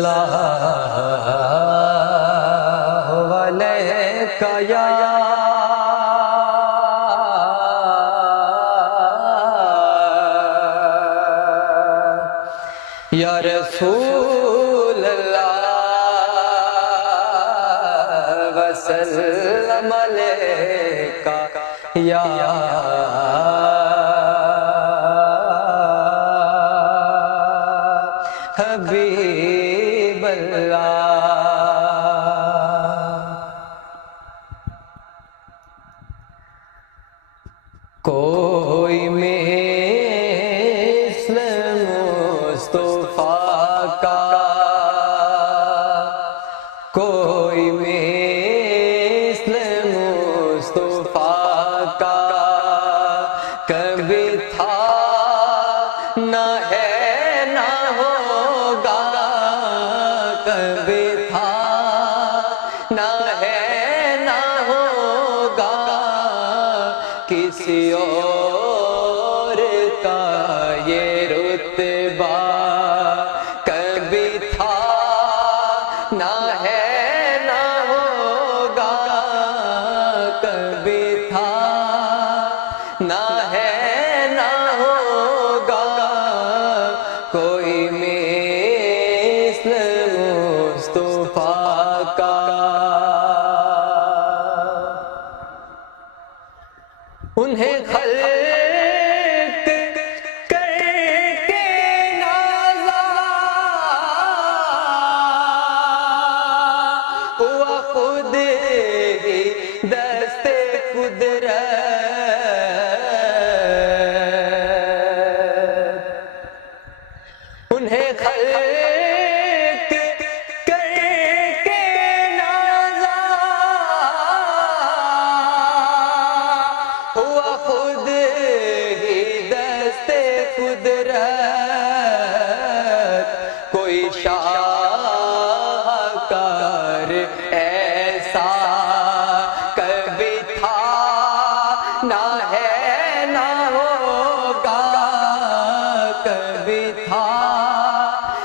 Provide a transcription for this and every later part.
सल्लल्लाहु अलैका या रसूल अल्लाह वसल्लम अलैका या हबीब अल्लाह। कोई मिस्ल मुस्तफा का, कोई मिस्ल मुस्तफा का कभी था ना है ना होगा, कभी था ना है ना होगा, किसी और का ये रुतबा कभी था ना है ना होगा, कभी था ना है ना होगा, कोई मिस्ल मुस्तफा का। उन्हें खल्क करके नाज़ा हुआ खुद ही दस्ते कुदरत। उन्हें खल्क करके नाज़ा हुआ खुद ही दस्ते कुदरत। कोई शाहकार ऐसा कभी था ना है ना होगा, कभी था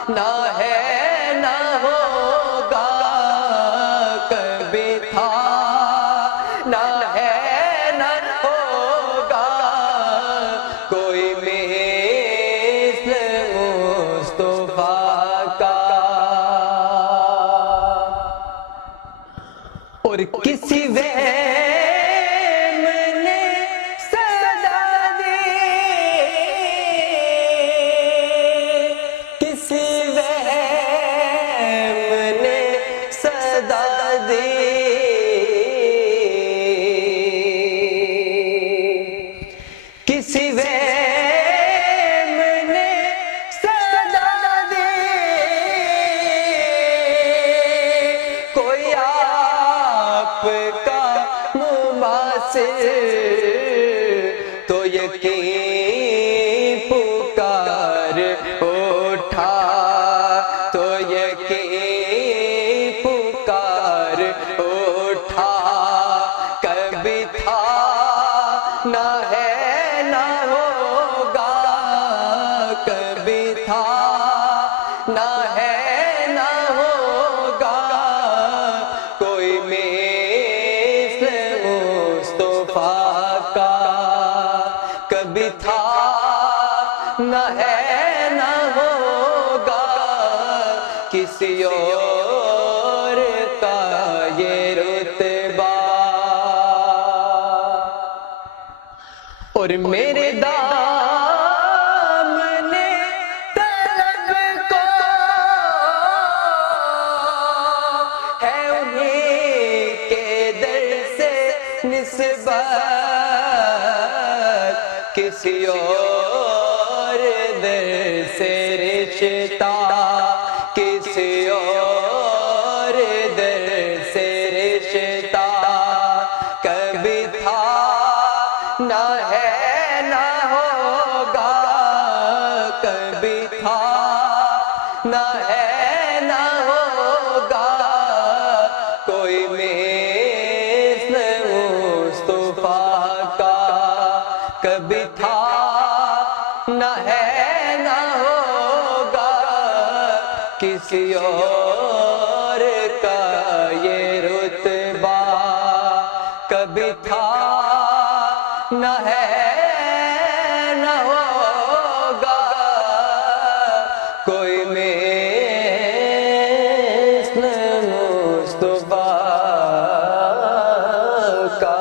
ना है ना होगा, कभी था ना है ना होगा, कोई मिस्ल मुस्तफा का। और किसी वहम ने सदा दी, किसी वहम ने सदा दी, किसी वहम ने सदा दी, कोई आपका मुमासिल तो यकीन पुकार उठा, तो यकीन पुकार उठा, कभी था ना है ना होगा, कभी था ना है ना होगा, कोई मिस्ल मुस्तफा का कभी था ना है ना होगा, किसी और का ये रुतबा। और मेरे दामने तलब को है उन्हीं के दर से निस्बत, किसी और दर से रिश्ता, किसी और दर से रिश्ता, कभी था ना है ना होगा, कभी था ना है ना होगा, कोई मिस्ल मुस्तफा का कभी था ना है ना होगा, किसी और تھا نہ ہے نہ ہوگا کوئی مثل مصطفیٰ کا